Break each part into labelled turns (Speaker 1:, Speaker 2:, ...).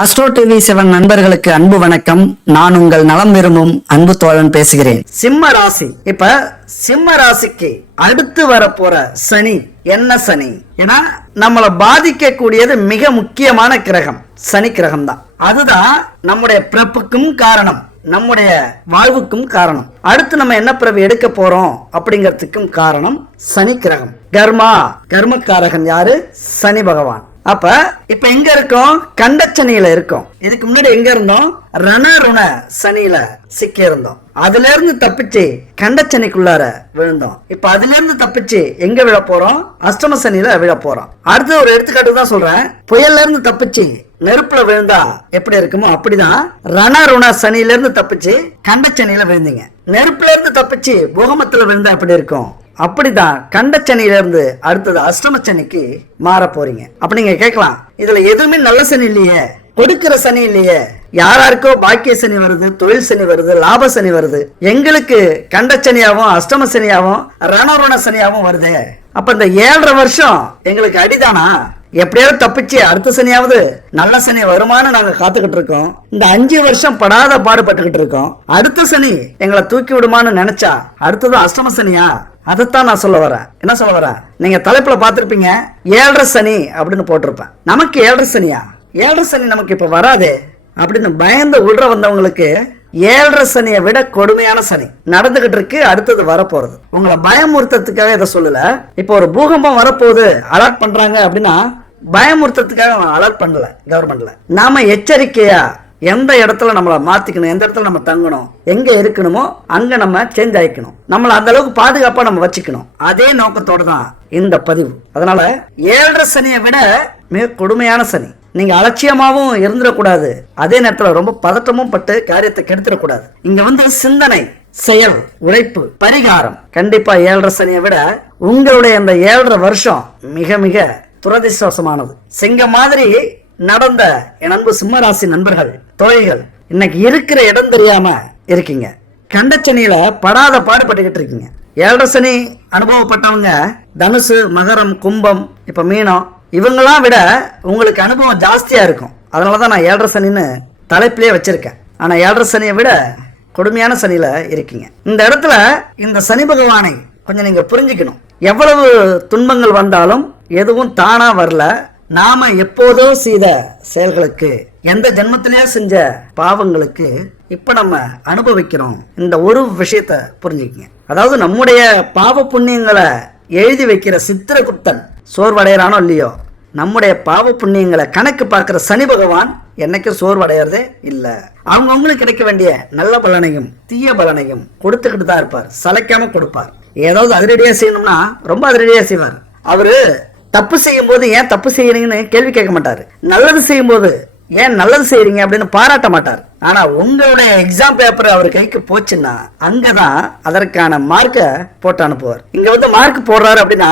Speaker 1: Astro TV seven நண்பர்களுக்கு அன்பு வணக்கம். நான் உங்கள் நலம் விரும்பும் அன்பு தோழன் பேசுகிறேன். சிம்ம ராசி. இப்ப சிம்ம ராசிக்கு அடுத்து வரப்போற சனி என்ன சனி? ஏன்னா நம்மளை பாதிக்க கூடியது மிக முக்கியமான கிரகம். சனி கிரகம் தான் அதுதான் நம்முடைய பிறப்புக்கும் காரணம். நம்முடைய வாழ்வுக்கும் காரணம். அடுத்து நம்ம என்ன பிறவி எடுக்க போறோம் அப்படிங்கிறதுக்கும் காரணம் சனி கிரகம். கர்மா. கர்மக்காரகன் யாரு? சனி பகவான். அப்ப இப்ப எங்க இருக்கோம்? கண்டச்சனியில இருக்கோம். இதுக்கு முன்னாடி எங்க இருந்தோம்? ரணருண சனியில சிக்கி இருந்தோம். அதுல இருந்து தப்பிச்சு கண்டச்சனிக்குள்ளார விழுந்தோம். இப்ப அதுல இருந்து தப்பிச்சு எங்க விழ போறோம்? அஷ்டம சனியில விழ போறோம். அடுத்து ஒரு எடுத்துக்காட்டு தான் சொல்றேன். புயல்ல இருந்து தப்பிச்சு நெருப்புல விழுந்தா எப்படி இருக்குமோ அப்படிதான் ரணருண சனியில இருந்து தப்பிச்சு கண்டச்சனியில விழுந்தீங்க. நெருப்புல இருந்து தப்பிச்சு பூகமத்துல விழுந்தா எப்படி இருக்கும்? அப்படிதான் கண்டச்சனியில இருந்து அடுத்தது அஷ்டம சனிக்கு மாற போறீங்க அப்ப நீங்க கேட்கலாம் இதுல எதுவுமே நல்ல சனி இல்லையே கொடுக்கிற சனி இல்லையே யாராருக்கோ பாக்கிய சனி வருது தொழில் சனி வருது லாப சனி வருது எங்களுக்கு கண்டச்சனியாவும் அஷ்டம சனியாவும் ரணருண சனியாவும் வருதே. அப்ப இந்த ஏழரை வருஷம் எங்களுக்கு அடிதானா? எப்படியாவது தப்பிச்சு அடுத்த சனியாவது நல்ல சனி வருமானு நாங்க காத்துக்கிட்டு இருக்கோம். இந்த அஞ்சு வருஷம் படாத பாடுபட்டுக்கிட்டு இருக்கோம். அடுத்த சனி எங்களை தூக்கி விடுமான்னு நினைச்சா அடுத்தது அஷ்டம சனியா? அதைத்தான் நான் சொல்ல வரேன். என்ன சொல்ல வரேன்? நீங்க தலைப்புல பார்த்துருப்பீங்க ஏழரை சனி அப்படின்னு போட்டிருப்பேன். நமக்கு ஏழரை சனியா? ஏழரை சனி நமக்கு இப்ப வராதே. அப்படின்னு பயந்து உள்ற வந்தவங்களுக்கு ஏழரை சனியை விட கொடுமையான சனி நடந்துகிட்டு இருக்கு அடுத்தது வரப்போறது. உங்களை பயமுறுத்தத்துக்காக இதை சொல்லல. இப்போ ஒரு பூகம்பம் வரப்போகுது அலர்ட் பண்றாங்க அப்படின்னா பயமுறுத்தத்துக்காக அலர்ட் பண்ணல கவர்மெண்ட்ல நாம எச்சரிக்கையா எந்த இடத்துல நம்மளை மாற்றிக்கணும் எந்த இடத்துல நம்ம தங்கணும் எங்கே இருக்கணுமோ அங்கே நம்ம சேஞ்ச் ஆயிக்கணும். நம்மளை அந்த அளவுக்கு பாதுகாப்பாக நம்ம வச்சுக்கணும். அதே நோக்கத்தோடு தான் இந்த பதிவு. அதனால ஏழரை சனியை விட மிக கொடுமையான சனி. நீங்கள் அலட்சியமாகவும் இருந்துடக்கூடாது. அதே நேரத்தில் ரொம்ப பதட்டமும் பட்டு காரியத்தை கெடுத்துடக்கூடாது. இங்கே வந்து சிந்தனை செயல் உழைப்பு பரிகாரம். கண்டிப்பாக ஏழரை சனியை விட உங்களுடைய அந்த ஏழரை வருஷம் மிக மிக துரதிர்ஷ்டவசமானது. சிங்க மாதிரி நடந்த என் அன்பு சிம்மராசி நண்பர்கள் தோழிகள் இன்னைக்கு இருக்கிற இடம் தெரியாம இருக்கீங்க. கண்டச்சனியில படாத பாடுபட்டுக்கிட்டு இருக்கீங்க. ஏழரை சனி அனுபவப்பட்டவங்க தனுசு மகரம் கும்பம் இப்ப மீனம் இவங்கெல்லாம் விட உங்களுக்கு அனுபவம் ஜாஸ்தியா இருக்கும். அதனால தான் நான் ஏழரை சனின்னு தலைப்பிலே வச்சிருக்கேன். ஆனா ஏழரை சனியை விட கொடுமையான சனியில இருக்கீங்க. இந்த இடத்துல இந்த சனி பகவானை கொஞ்சம் நீங்க புரிஞ்சுக்கணும். எவ்வளவு துன்பங்கள் வந்தாலும் எதுவும் தானா வரல. நாம எப்போதோ செய்த செயல்களுக்கு எந்த ஜென்மத்திலேயோ செஞ்ச பாவங்களுக்கு இப்ப நம்ம அனுபவிக்கிறோம். இந்த ஒரு விஷயத்த புரிஞ்சுக்கங்க. அதாவது நம்முடைய பாவ புண்ணியங்களை எழுதி வைக்கிற சித்திரகுப்தன் சோர்வடைகிறானோ இல்லையோ நம்முடைய பாவ புண்ணியங்களை கணக்கு பார்க்கிற சனி பகவான் என்னைக்கும் சோர்வடைகிறதே இல்லை. அவங்கவுங்களுக்கு கிடைக்க வேண்டிய நல்ல பலனையும் தீய பலனையும் கொடுத்துக்கிட்டு தான் இருப்பார். சலைக்காம கொடுப்பார். ஏதாவது அதிரடியா செய்யணும்னா ரொம்ப அதிரடியா செய்வார். அவரு தப்பு செய்யும் போது ஏன் தப்பு செய்யறீங்கன்னு கேள்வி கேட்க மாட்டாரு. நல்லது செய்யும் போது ஏன் நல்லது செய்யறீங்க அப்படின்னு பாராட்ட மாட்டார். ஆனா உங்களுடைய எக்ஸாம் பேப்பர் அவர் கைக்கு போச்சுன்னா அங்கதான் அதற்கான மார்க்கை போட்டு அனுப்புவார். இங்க வந்து மார்க் போடுறாரு அப்படின்னா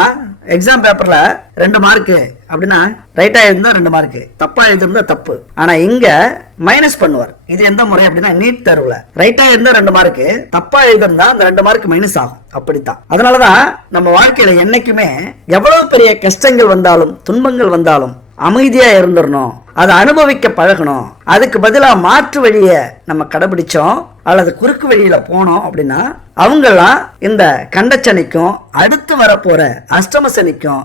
Speaker 1: எக்ஸாம் பேப்பர்ல ரெண்டு மார்க்கு அப்படின்னா ரைட்டா எழுதிருந்தா ரெண்டு மார்க்கு தப்பா எழுதிருந்தா தப்பு. ஆனா இங்க மைனஸ் பண்ணுவார். இது எந்த முறை அப்படின்னா நீட் தேர்வுல. ரைட்டா இருந்தா ரெண்டு மார்க்கு தப்பா எழுதிருந்தா அந்த ரெண்டு மார்க் மைனஸ் ஆகும். அப்படித்தான். அதனாலதான் நம்ம வாழ்க்கையில என்னைக்குமே எவ்வளவு பெரிய கஷ்டங்கள் வந்தாலும் துன்பங்கள் வந்தாலும் அமைதியாக இருந்துடணும் அதை அனுபவிக்க பழகணும். அதுக்கு பதிலாக மாற்று வழியை நம்ம கடைபிடிச்சோம். அல்லது குறுக்கு வழியில் போனோம் அப்படின்னா அவங்கெல்லாம் இந்த கண்டச்சனிக்கும் அடுத்து வரப்போகிற அஷ்டம சனிக்கும்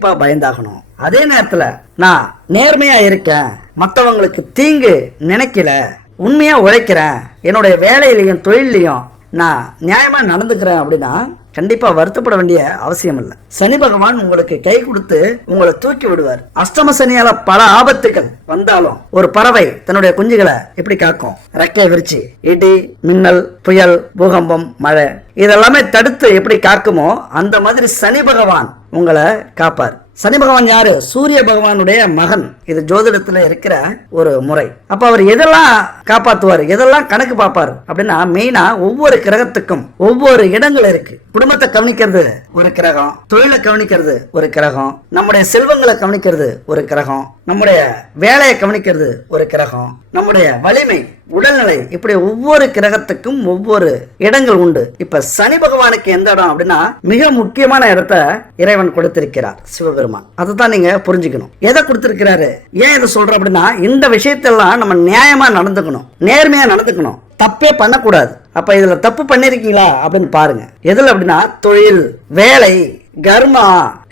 Speaker 1: பயந்தாகணும். அதே நேரத்தில் நான் நேர்மையாக இருக்கேன். மற்றவங்களுக்கு தீங்கு நினைக்கல. உண்மையாக உழைக்கிறேன். என்னுடைய வேலையிலையும் தொழிலையும் நான் நியாயமாக நடந்துக்கிறேன் அப்படின்னா கண்டிப்பா வருத்தப்பட வேண்டிய அவசியம் இல்லை. சனி பகவான் உங்களுக்கு கை கொடுத்து உங்களை தூக்கி விடுவார். அஷ்டம சனியால பல ஆபத்துகள் வந்தாலும் ஒரு பறவை தன்னுடைய குஞ்சுகளை எப்படி காக்கும்? ரெக்கை விரிச்சு இடி மின்னல் புயல் பூகம்பம் மழை இதெல்லாமே தடுத்து எப்படி காக்குமோ அந்த மாதிரி சனி பகவான் உங்களை காப்பார். சனி பகவான் யாரு? சூரிய பகவானுடைய மகன். இது ஜோதிடத்துல இருக்கிற ஒரு முறை. அப்ப அவர் எதெல்லாம் காப்பாற்றுவார் எதெல்லாம் கணக்கு பார்ப்பார்? அப்படின்னா மெயினா ஒவ்வொரு கிரகத்துக்கும் ஒவ்வொரு இடங்கள் இருக்கு. குடும்பத்தை கவனிக்கிறது ஒரு கிரகம். தொழிலை கவனிக்கிறது ஒரு கிரகம். நம்முடைய செல்வங்களை கவனிக்கிறது ஒரு கிரகம். நம்முடைய வேலையை கவனிக்கிறது ஒரு கிரகம். நம்முடைய வலிமை உடல்நிலை. இப்படி ஒவ்வொரு கிரகத்துக்கும் ஒவ்வொரு இடங்கள் உண்டு. இப்ப சனி பகவானுக்கு எந்த இடம் அப்படின்னா மிக முக்கியமான இடத்த இறைவன் கொடுத்திருக்கிறார் சிவபெருமான். அதை தான் நீங்க புரிஞ்சுக்கணும். எதை கொடுத்திருக்கிறாரு? ஏன் இதை சொல்றோம் அப்படின்னா இந்த விஷயத்தெல்லாம் நம்ம நியாயமா நடந்துக்கணும். நேர்மையா நடந்துக்கணும். தப்பே பண்ணக்கூடாது. அப்ப இதுல தப்பு பண்ணிருக்கீங்களா அப்படின்னு பாருங்க. எதுல அப்படின்னா தொழில் வேலை கர்மா.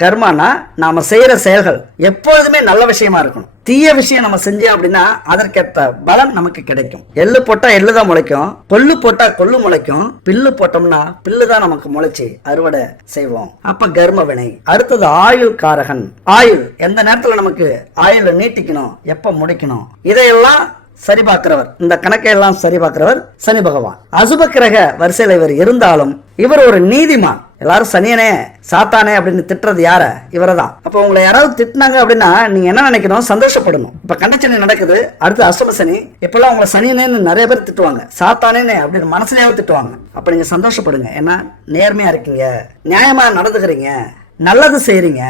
Speaker 1: கர்மானா நாம செய்யற செயல்கள் எப்பொழுதுமே நல்ல விஷயமா இருக்கணும். தீய விஷயம் நம்ம செஞ்சோம் அப்படின்னா அதற்கேற்ற பலன் நமக்கு கிடைக்கும். எள்ளு போட்டா எள்ளு தான் முளைக்கும். கொள்ளு போட்டா கொள்ளு முளைக்கும். பில்லு போட்டோம்னா பில்லு தான் நமக்கு முளைச்சு அறுவடை செய்வோம். அப்ப கர்ம வினை. அடுத்தது ஆயுள் காரகன். ஆயுள் எந்த நேரத்துல நமக்கு ஆயுள் நீட்டிக்கணும்? எப்ப முடிக்கணும்? இதையெல்லாம் சரி பார்க்கிறவர். இந்த கணக்கை எல்லாம் சரி பார்க்கிறவர் சனி பகவான். அசுப கிரக வரிசையில் இவர் இருந்தாலும் இவர் ஒரு நீதிமான். எல்லாரும் சனியனே சாத்தானே அப்படின்னு திட்டுறது யார? இவரை தான் அப்போ உங்களை யாராவது திட்டினாங்க அப்படின்னா நீங்க என்ன நினைக்கணும்? சந்தோஷப்படணும். இப்ப கண்டச்சனி நடக்குது. அடுத்து அசுப சனி. இப்பெல்லாம் உங்களை சனியனேன்னு நிறைய பேர் திட்டுவாங்க. சாத்தானேன்னு அப்படின்னு மனசுலயாவது திட்டுவாங்க. அப்ப நீங்க சந்தோஷப்படுங்க. ஏன்னா நேர்மையா இருக்கீங்க. நியாயமா நடந்துக்கிறீங்க. நல்லது செய்யறீங்க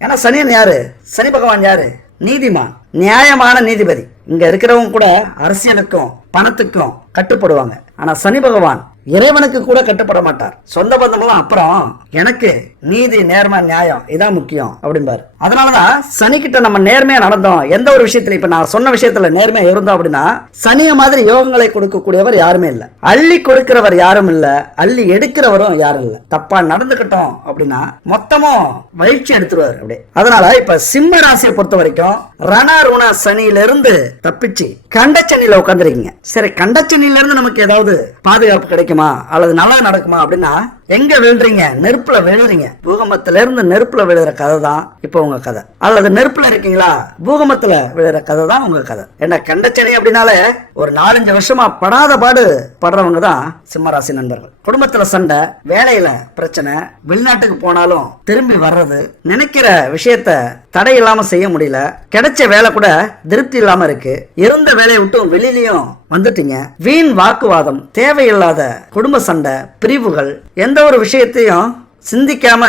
Speaker 1: ஏன்னா சனியன் யாரு? சனி பகவான் யாரு? நீதிமான். நியாயமான நீதிபதி. இங்க இருக்கிறவங்க கூட அரசியலுக்கும் பணத்துக்கும் கட்டுப்படுவாங்க. ஆனா சனி பகவான் இறைவனுக்கு கூட கட்டுப்பட மாட்டார். சொந்த பந்தமெல்லாம் அப்புறம் எனக்கு நீதி நேர்மை நியாயம் இதான் முக்கியம் அப்படிம்பாரு. அதனாலதான் சனி கிட்ட நம்ம நேர்மையா நடந்தோம். எந்த ஒரு விஷயத்துல இப்ப நான் சொன்ன விஷயத்துல நேர்மையா இருந்தோம் அப்படின்னா சனிய மாதிரி யோகங்களை கொடுக்கக்கூடியவர் யாருமே இல்ல. அள்ளி கொடுக்கிறவர் யாரும் இல்ல. அள்ளி எடுக்கிறவரும் யாரும் இல்ல. தப்பா நடந்துகிட்டோம் அப்படின்னா மொத்தமும் மகிழ்ச்சி எடுத்துருவாரு அப்படியே. அதனால இப்ப சிம்ம ராசியை பொறுத்த வரைக்கும் ரணருண சனியில இருந்து தப்பிச்சு கண்டச்சனியில உட்காந்துருக்கீங்க சரி கண்டச்சனியில இருந்து நமக்கு ஏதாவது பாதுகாப்பு கிடைக்கும்? அல்லது நல்லா நடக்குமா அப்படின்னா எங்க விழுறீங்க நெருப்புல விழுறீங்க பூகம்பத்துல இருந்து நெருப்புல விழுற கதை தான் இப்போ உங்க கதை. அல்லது நெருப்புல இருக்கீங்களா? பூகம்பத்துல விழுற கதை தான் உங்க கதை. என்ன கண்டச்சனை அப்படின்னாலே ஒரு நாலஞ்சு வருஷமா படாத பாடு படுறவங்க தான் சிம்மராசி நண்பர்கள். குடும்பத்துல சண்டை வேலையில பிரச்சனை வெளிநாட்டுக்கு போனாலும் திரும்பி வர்றது நினைக்கிற விஷயத்த தடை இல்லாமல் செய்ய முடியல. கிடைச்ச வேலை கூட திருப்தி இல்லாமல் இருக்கு. இருந்த வேலையை விட்டும் வெளியிலையும் வந்துட்டீங்க. வீண் வாக்குவாதம் தேவையில்லாத குடும்ப சண்டை பிரிவுகள் எந்த ஒரு விஷயத்தையும் சிந்திக்காம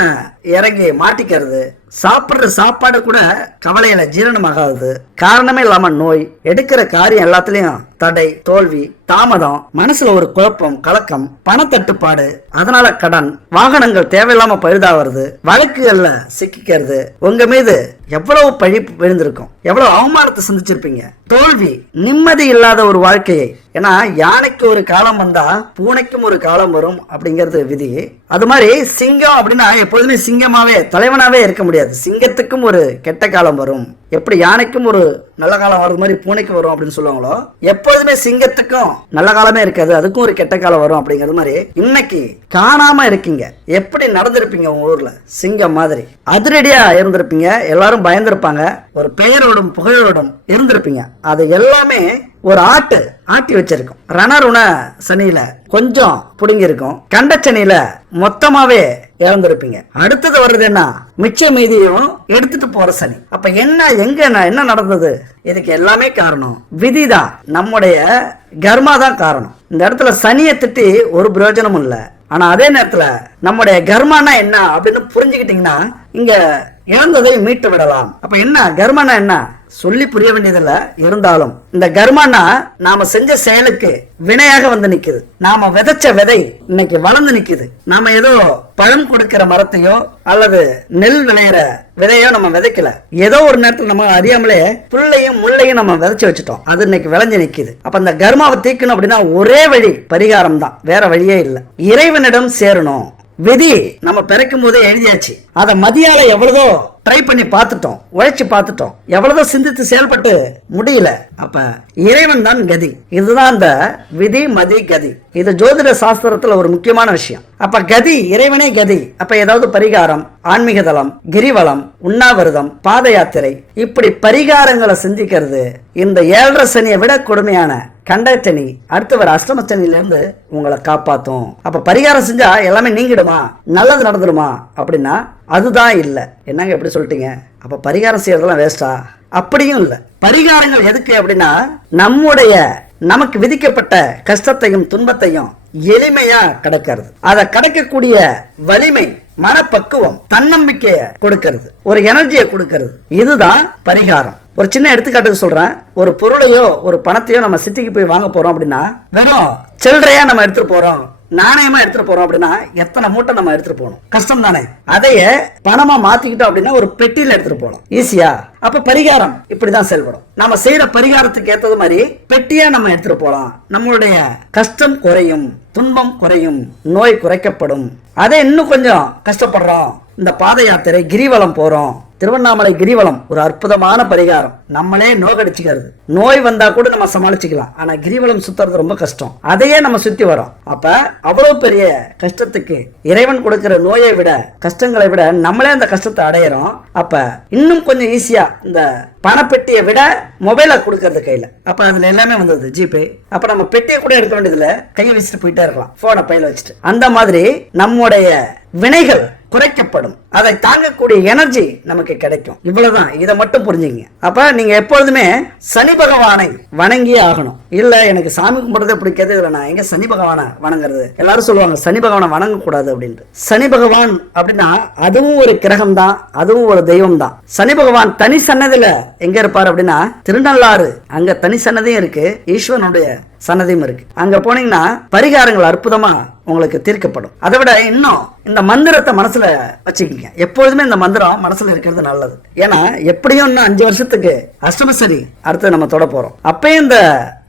Speaker 1: இறங்கி மாட்டிக்கிறது. சாப்பிடுற சாப்பாடு கூட கவலையில ஜீரணமாகாது. காரணமே இல்லாம நோய். எடுக்கிற காரியம் எல்லாத்துலயும் தடை தோல்வி தாமதம் மனசுல ஒரு குழப்பம் கலக்கம் பணத்தட்டுப்பாடு அதனால கடன் வாகனங்கள் தேவையில்லாம பழுதாகிறது வழக்குகள்ல சிக்கிக்கிறது. உங்க மீது எவ்வளவு பழி விழுந்திருக்கும்? எவ்வளவு அவமானத்தை சந்திச்சிருப்பீங்க? தோல்வி நிம்மதி இல்லாத ஒரு வாழ்க்கையை. ஏன்னா யானைக்கு ஒரு காலம் வந்தா பூனைக்கும் ஒரு காலம் வரும் அப்படிங்கிறது விதி. அது மாதிரி சிங்கம் அப்படின்னா எப்பொழுதுமே சிங்கமாவே தலைவனாவே இருக்க முடியாது. சிங்கத்துக்கும் ஒரு கெட்ட காலம் வரும். எப்படி யானைக்கும் ஒரு நல்ல காலம் வர்றது மாதிரி பூனைக்கு வரும் அப்படின்னு சொல்லுவாங்களோ எப்பொழுதுமே சிங்கத்துக்கும் நல்ல காலமே இருக்காது. அதுக்கும் ஒரு கெட்ட காலம் வரும் அப்படிங்கிறது மாதிரி இன்னைக்கு காணாம இருக்கீங்க. எப்படி நடந்திருப்பீங்க உங்க ஊர்ல? சிங்கம் மாதிரி. அதிரடியா இருந்திருப்பீங்க. எல்லாரும் பயந்திருப்பாங்க. ஒரு பெயரோடும் புகழோடும் இருந்திருப்பீங்க. அது எல்லாமே ஒரு ஆட்டு ஆட்டி வச்சிருக்கும். ரணருண சனியில கொஞ்சம் புடுங்கி இருக்கும் கண்டச்சனியில மொத்தமாவே இழந்திருப்பீங்க. அடுத்தது வர்றது என்ன? மிச்ச மீதியும் எடுத்துட்டு போற சனி. அப்ப என்ன எங்க என்ன- நடந்தது? இதுக்கு எல்லாமே காரணம். விதிதான். நம்முடைய கர்மா தான் காரணம். இந்த இடத்துல சனியை திட்டி ஒரு பிரயோஜனமும் இல்லை. ஆனா அதே நேரத்துல நம்முடைய கர்மானா என்ன அப்படின்னு புரிஞ்சுக்கிட்டீங்கன்னா இங்க இழந்ததை மீட்டு விடலாம். அப்ப என்ன? கர்மானா என்ன? சொல்லி புரிய வேண்டியதில்ல இருந்தாலும் இந்த கர்மானா நாம செஞ்ச செயலுக்கு வினையாக வந்து நிக்குது. நாம விதைச்ச விதை இன்னைக்கு வளர்ந்து நிக்குது. நாம ஏதோ பழம் கொடுக்கிற மரத்தையோ அல்லது நெல் விளையிற விதையோ நம்ம விதைக்கல. ஏதோ ஒரு நேரத்தில் நம்ம அறியாமலே புல்லையும் முள்ளையும் நம்ம விதைச்சு வச்சுட்டோம். அது இன்னைக்கு விளைஞ்சு நிக்குது. அப்ப இந்த கர்மாவை தீக்கணும் அப்படின்னா ஒரே வழி பரிகாரம் தான். வேற வழியே இல்லை. இறைவனிடம் சேரணும். விதி நம்ம பிறக்கும் போதே எழுதியாச்சு. அதை மதியால எவ்வளவோ ட்ரை பண்ணி பார்த்துட்டோம் உழைச்சி பார்த்துட்டோம். எவ்வளவோ சிந்தித்து செயல்பட்டு முடியல அப்ப இறைவன் தான் கதி. இதுதான் அந்த விதி மதி கதி. இது ஜோதிட சாஸ்திரத்துல ஒரு முக்கியமான விஷயம். அப்ப கதி இறைவனே கதி. அப்ப ஏதாவது பரிகாரம் ஆன்மீக தலம் கிரிவலம் உண்ணாவிரதம் பாத யாத்திரை இப்படி பரிகாரங்களை சிந்திக்கிறது இந்த ஏழரை சனியை விட கொடுமையான கண்டச்சனி அடுத்தவர் அஷ்டமச்சனிலேருந்து உங்களை காப்பாத்தும். அப்போ பரிகாரம் செஞ்சா எல்லாமே நீங்கிடுமா? நல்லது நடந்துடுமா அப்படின்னா அதுதான் இல்லை. என்னங்க எப்படி சொல்லிட்டீங்க? அப்போ பரிகாரம் செய்யறதெல்லாம் வேஸ்டா அப்படியும் இல்லை. பரிகாரங்கள் எதுக்கு அப்படின்னா நம்முடைய நமக்கு விதிக்கப்பட்ட கஷ்டத்தையும் துன்பத்தையும் எளிமையா கடக்கிறது. அதை கடக்கக்கூடிய வலிமை மனப்பக்குவம் தன்னம்பிக்கைய கொடுக்கிறது ஒரு எனர்ஜியை கொடுக்கிறது. இதுதான் பரிகாரம். ஒரு சின்ன எடுத்துக்காட்டுக்கு சொல்றேன். ஒரு பொருளையோ ஒரு பணத்தையோ நம்ம சிட்டிக்கு போய் வாங்க போறோம் அப்படின்னா வெறும் சில்லறையா நம்ம எடுத்துட்டு போறோம் நாணயமா எடுத்துட்டு போறோம் அப்படின்னா எத்தனை மூட்டை நம்ம எடுத்துட்டு போகணும்? கஷ்டம் தானே. அதைய பணமா மாத்திக்கிட்டோம் அப்படின்னா ஒரு பெட்டியில எடுத்துட்டு போகலாம். ஈஸியா அப்ப பரிகாரம் இப்படிதான் செயல்படும். நம்ம செய்யற பரிகாரத்துக்கு ஏத்தது மாதிரி பெட்டியா நம்ம எடுத்துட்டு போகலாம். நம்மளுடைய கஷ்டம் குறையும் துன்பம் குறையும் நோய் குறைக்கப்படும். அதை இன்னும் கொஞ்சம் கஷ்டப்படுறோம். இந்த பாத யாத்திரை கிரிவலம் போகிறோம் திருவண்ணாமலை கிரிவலம் ஒரு அற்புதமான பரிகாரம். நம்மளே நோகடிச்சுக்கிறது. நோய் வந்தா கூட நம்ம சமாளிச்சுக்கலாம். ஆனா கிரிவலம் சுத்துறது ரொம்ப கஷ்டம். அதையே நம்ம சுத்தி வரோம். அப்ப அவ்வளவு பெரிய கஷ்டத்துக்கு இறைவன் கொடுக்கிற நோயை விட கஷ்டங்களை விட நம்மளே அந்த கஷ்டத்தை அடையிறோம். அப்ப இன்னும் கொஞ்சம் ஈஸியா இந்த பணப்பெட்டியை விட மொபைலை கொடுக்கறது கையில. அப்ப அதுல எல்லாமே வந்தது ஜிபே. அப்ப நம்ம பெட்டியை கூட எடுக்க வேண்டியதுல கையை வச்சுட்டு போயிட்டே இருக்கலாம். போனை பையில வச்சுட்டு. அந்த மாதிரி நம்முடைய வினைகள் குறைக்கப்படும். அதை தாங்கக்கூடிய எனர்ஜி நமக்கு கிடைக்கும். இவ்வளவுதான். இதை மட்டும் புரிஞ்சுங்க. அப்ப நீங்க எப்பொழுதுமே சனி பகவானை வணங்கியே ஆகணும். இல்ல எனக்கு சாமி கும்பிடுறதே பிடிக்காது இல்ல நான் எங்க சனி பகவானை வணங்குறது? எல்லாரும் சொல்லுவாங்க சனி பகவானை வணங்க கூடாது அப்படின்ட்டு. சனி பகவான் அப்படின்னா அதுவும் ஒரு கிரகம் தான் அதுவும் ஒரு தெய்வம் தான் சனி பகவான் தனி சன்னதியில எங்க இருப்பார் அப்படின்னா திருநள்ளாறு. அங்க தனி சன்னதியும் இருக்கு ஈஸ்வரனுடைய சன்னதியும் இருக்கு. அங்க போனீங்கன்னா பரிகாரங்கள் அற்புதமா உங்களுக்கு தீர்க்கப்படும். அதை விட இன்னும் இந்த மந்திரத்தை மனசுல வச்சுக்கோங்க. எப்பொழுதுமே இந்த மந்திரம் மனசுல இருக்கிறது நல்லது. ஏன்னா எப்படியும் இன்னும் அஞ்சு வருஷத்துக்கு அஷ்டமசரி அடுத்து நம்ம தொட போறோம். அப்பயும் இந்த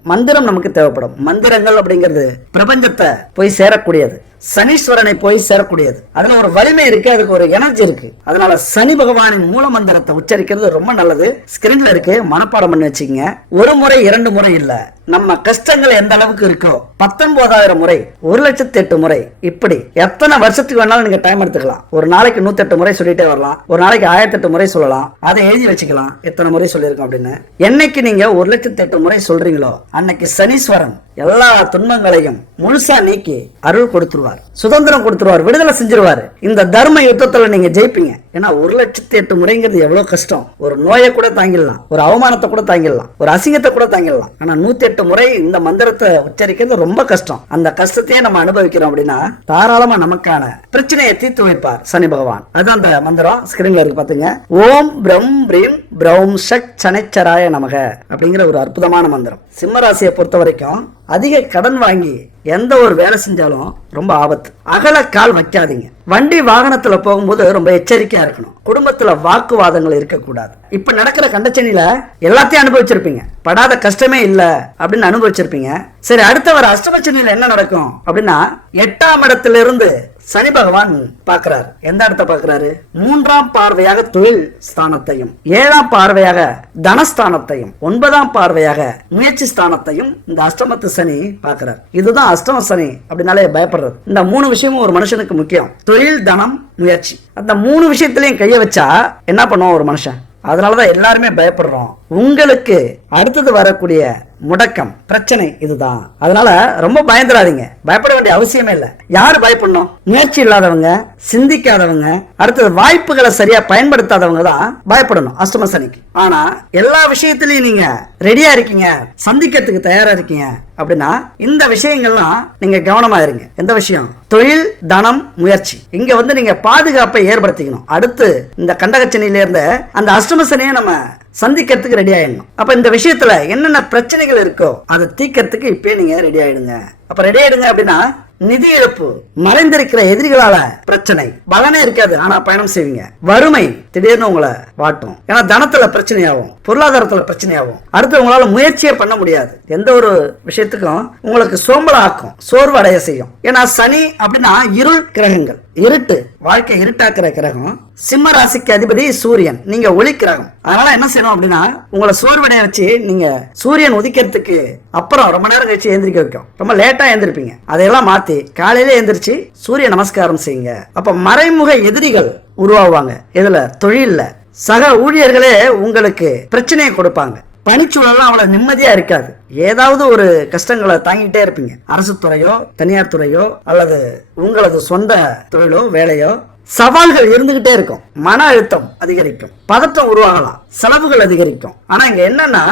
Speaker 1: மந்திரம் நமக்கு தேவைப்படும். மந்திரங்கள் அப்படிங்கிறது பிரபஞ்சத்தை போய் சேரக்கூடியது. சனீஸ்வரனை போய் சேரக்கூடியது. அதுல ஒரு வலிமை இருக்கு அதுக்கு ஒரு எனர்ஜி இருக்கு. அதனால சனி பகவானின் மூல மந்திரத்தை உச்சரிக்கிறது ரொம்ப நல்லது. ஸ்கிரீன்ல இருக்கு மனப்பாடம் பண்ணி வச்சுக்கோங்க. ஒரு முறை இரண்டு முறை இல்ல. நம்ம கஷ்டங்கள் எந்த அளவுக்கு இருக்கோ பத்தொன்பதாயிரம் முறை ஒரு லட்சத்தி எட்டு முறை இப்படி. எத்தனை வருஷத்துக்கு வேணாலும் நீங்க டைம் எடுத்துக்கலாம். ஒரு நாளைக்கு நூத்தி எட்டு முறை சொல்லிட்டே வரலாம். ஒரு நாளைக்கு ஆயிரத்தி எட்டு முறை சொல்லலாம். அதை எழுதி வச்சுக்கலாம். எத்தனை முறை சொல்லியிருக்கோம் அப்படின்னு. என்னைக்கு நீங்க ஒரு லட்சத்தி எட்டு முறை சொல்றீங்களோ அன்னைக்கு சனீஸ்வரன் எல்லா துன்பங்களையும் முழுசா நீக்கி அருள் கொடுத்துருவார் சுதந்திரம் கொடுத்துருவார் விடுதலை செஞ்சிருவாரு. இந்த தர்ம யுத்தத்துல நீங்க ஜெயிப்பீங்க. ஏன்னா ஒரு லட்சத்தி எட்டு முறைங்கிறது எவ்வளவு கஷ்டம். ஒரு நோயை கூட தாங்கிடலாம் ஒரு அவமானத்தை கூட தாங்கிடலாம் ஒரு அசிங்கத்தை கூட தாங்கிடலாம். ஆனா நூத்தி எட்டு முறை இந்த மந்திரத்தை உச்சரிக்கிறது ரொம்ப கஷ்டம். அந்த கஷ்டத்தையே நம்ம அனுபவிக்கிறோம் அப்படின்னா தாராளமா நமக்கான பிரச்சனையை தீர்த்து வைப்பார் சனி பகவான். அதுதான் அந்த மந்திரம். ஸ்கிரீன்ல இருக்கு பாத்துங்க. ஓம் பிரம் பிரீம் பிரௌம் ஷக் சனைச்சராய நமக அப்படிங்கிற ஒரு அற்புதமான மந்திரம். சிம்மராசியை பொறுத்த வரைக்கும் அதிக கடன் வாங்கி எந்த ஒரு வேலை செஞ்சாலும் ரொம்ப ஆபத்து. அகல கால் வைக்காதீங்க. வண்டி வாகனத்துல போகும்போது ரொம்ப எச்சரிக்கையா இருக்கணும். குடும்பத்துல வாக்குவாதங்கள் இருக்கக்கூடாது. இப்ப நடக்கிற கண்டச்சனில எல்லாத்தையும் அனுபவிச்சிருப்பீங்க. படாத கஷ்டமே இல்ல அப்படின்னு அனுபவிச்சிருப்பீங்க. சரி அடுத்த வர அஷ்டமச்சனியில என்ன நடக்கும் அப்படின்னா எட்டாம் இடத்துல இருந்து சனி பகவான் பார்க்கிறார். எந்த இடத்த பார்க்கிறாரு? மூன்றாம் பார்வையாக தொழில் ஸ்தானத்தையும் ஏழாம் பார்வையாக தனஸ்தானத்தையும் ஒன்பதாம் பார்வையாக முயற்சி ஸ்தானத்தையும் இந்த அஷ்டமத்து சனி பார்க்கிறார். இதுதான் அஷ்டம சனி அப்படின்னாலே பயப்படுறது. இந்த மூணு விஷயமும் ஒரு மனுஷனுக்கு முக்கியம். தொழில் தனம் முயற்சி. அந்த மூணு விஷயத்திலையும் கைய வச்சா என்ன பண்ணுவோம் ஒரு மனுஷன்? அதனாலதான் எல்லாருமே பயப்படுறோம். உங்களுக்கு அடுத்தது வரக்கூடிய முடக்கம் பிரச்சனை இதுதான். அதனால ரொம்ப பயந்துடாதீங்க. பயப்பட வேண்டிய அவசியமே இல்லை. யாரு பயப்படணும்? முயற்சி இல்லாதவங்க சிந்திக்காதவங்க அடுத்தது வாய்ப்புகளை சரியா பயன்படுத்தாதவங்க தான் பயப்படணும் அஷ்டம சனிக்கு. ஆனா எல்லா விஷயத்திலையும் நீங்க ரெடியா இருக்கீங்க சந்திக்கிறதுக்கு தயாரா இருக்கீங்க அப்படின்னா இந்த விஷயங்கள்லாம் நீங்க கவனமா இருங்க. எந்த விஷயம்? தொழில் தனம் முயற்சி. இங்க வந்து நீங்க பாதுகாப்பை ஏற்படுத்திக்கணும். அடுத்து இந்த கண்டகச்சனில இருந்த அந்த அஷ்டம சனியை நம்ம சந்திக்கிறதுக்கு ரெடி ஆயிடணும். அப்ப இந்த விஷயத்துல என்னென்ன பிரச்சனைகள் இருக்கோ அதை தீக்கிறதுக்கு இப்பயே நீங்க ரெடி ஆயிடுங்க. அப்ப ரெடி ஆயிடுங்க அப்படின்னா நிதி இழப்பு மறைந்திருக்கிற எதிரிகளால பிரச்சனை. பலனே இருக்காது. ஆனா பயணம் செய்வீங்க. வறுமை திடீர்னு உங்களை வாட்டும். ஏன்னா தனத்துல பிரச்சனையாகும் பொருளாதாரத்துல பிரச்சனையாகும். அடுத்து உங்களால முயற்சியே பண்ண முடியாது. எந்த ஒரு விஷயத்துக்கும் உங்களுக்கு சோம்பல ஆக்கும் சோர்வு அடைய செய்யும். ஏன்னா சனி அப்படின்னா இருள் கிரகங்கள். இருட்டு வாழ்க்கை இருட்டாக்குற கிரகம். சிம்ம ராசிக்கு அதிபதி சூரியன். நீங்க ஒளி கிரகம். அதனால என்ன செய்யணும் அப்படின்னா உங்களை சோர்வடைய வச்சு நீங்க சூரியன் உதிக்கிறதுக்கு அப்புறம் ரொம்ப நேரம் கழிச்சு எந்திரிக்க வைக்கும். ரொம்ப லேட்டா எந்திரிப்பீங்க. அதையெல்லாம் மாத்தி காலையில எந்திரிச்சு சூரிய நமஸ்காரம் செய்யுங்க. அப்ப மறைமுக எதிரிகள் உருவாகுவாங்க இதுல தொழில்ல சக ஊழியர்களே உங்களுக்கு பிரச்சனையை கொடுப்பாங்க. பணிச்சூழல்லாம் அவ்வளவு நிம்மதியா இருக்காது. ஏதாவது ஒரு கஷ்டங்களை தாங்கிட்டே இருப்பீங்க. அரசு துறையோ தனியார் துறையோ அல்லது உங்களது சொந்த தொழிலோ வேலையோ சவால்கள் இருந்துகிட்டே இருக்கும். மன அழுத்தம் அதிகரிக்கும். பதற்றம் உருவாகலாம். செலவுகள் அதிகரிக்கும். ஆனா இங்க என்னன்னா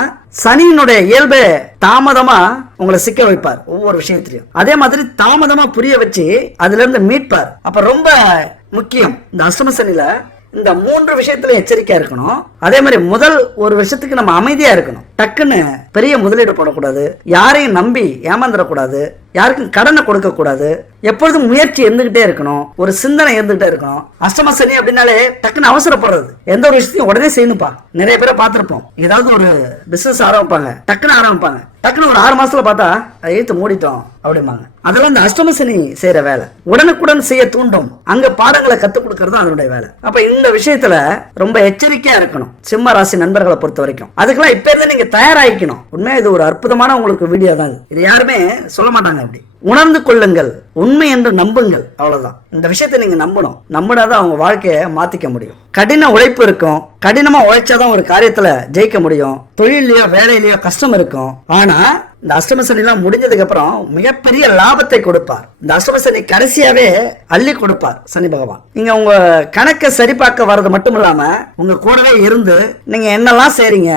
Speaker 1: சனியினுடைய இயல்பே தாமதமா உங்களை சிக்க வைப்பார் ஒவ்வொரு விஷயத்திலையும். அதே மாதிரி தாமதமா புரிய வச்சு அதுல இருந்து மீட்பார். அப்ப ரொம்ப முக்கியம். இந்த அஷ்டம சனில இந்த மூன்று விஷயத்துல எச்சரிக்கையா இருக்கணும். அதே மாதிரி முதல் ஒரு விஷயத்துக்கு நம்ம அமைதியா இருக்கணும். டக்குன்னு பெரிய முதலீடு போடக்கூடாது. யாரையும் நம்பி ஏமாந்துடக்கூடாது. யாருக்கும் கடனை கொடுக்க கூடாது எப்பொழுதும் முயற்சி இருந்துகிட்டே இருக்கணும். ஒரு சிந்தனை இருந்துகிட்டே இருக்கணும். அஷ்டம சனி அப்படின்னாலே டக்குன்னு அவசரப்படுறது. எந்த ஒரு விஷயத்தையும் உடனே செய்யணும்ப்பா. நிறைய பேரை பார்த்துருப்போம். ஏதாவது ஒரு பிசினஸ் ஆரம்பிப்பாங்க. டக்குன்னு ஆரம்பிப்பாங்க. டக்குன்னு ஒரு ஆறு மாசத்துல பார்த்தா அதை இழுத்து மூடிட்டோம் அப்படிம்பாங்க. அதெல்லாம் இந்த அஷ்டம சனி செய்யற வேலை. உடனுக்குடன் செய்ய தூண்டும். அங்க பாடங்களை கத்துக் கொடுக்கறது அதனுடைய வேலை. அப்ப இந்த விஷயத்துல ரொம்ப எச்சரிக்கையா இருக்கணும். சிம்ம ராசி நண்பர்களை பொறுத்த வரைக்கும். அதுக்கெல்லாம் இப்ப இருந்து நீங்க தயாராகிக்கணும். உண்மையா இது ஒரு அற்புதமான உங்களுக்கு வீடியோ தான் இது. இது யாருமே சொல்ல மாட்டாங்க அப்படி. உணர்ந்து கொள்ளுங்கள். உண்மை என்று நம்புங்கள். அவ்வளவுதான். இந்த விஷயத்தை நீங்க நம்பணும். நம்பினாதான் அவங்க வாழ்க்கையை மாத்திக்க முடியும். கடின உழைப்பு இருக்கும். கடினமா உழைச்சாதான் ஒரு காரியத்துல ஜெயிக்க முடியும். தொழிலையோ வேலையிலையோ கஷ்டம் இருக்கும். ஆனா இந்த அஷ்டம எல்லாம் முடிஞ்சதுக்கு அப்புறம் மிகப்பெரிய லாபத்தை கொடுப்பார். இந்த அஷ்டம சனி கடைசியாவே அள்ளி கொடுப்பார் சனி பகவான். நீங்க உங்க கணக்கை சரிபார்க்க வர்றது மட்டும் இல்லாம உங்க கூடவே இருந்து நீங்க என்னெல்லாம் செய்றீங்க?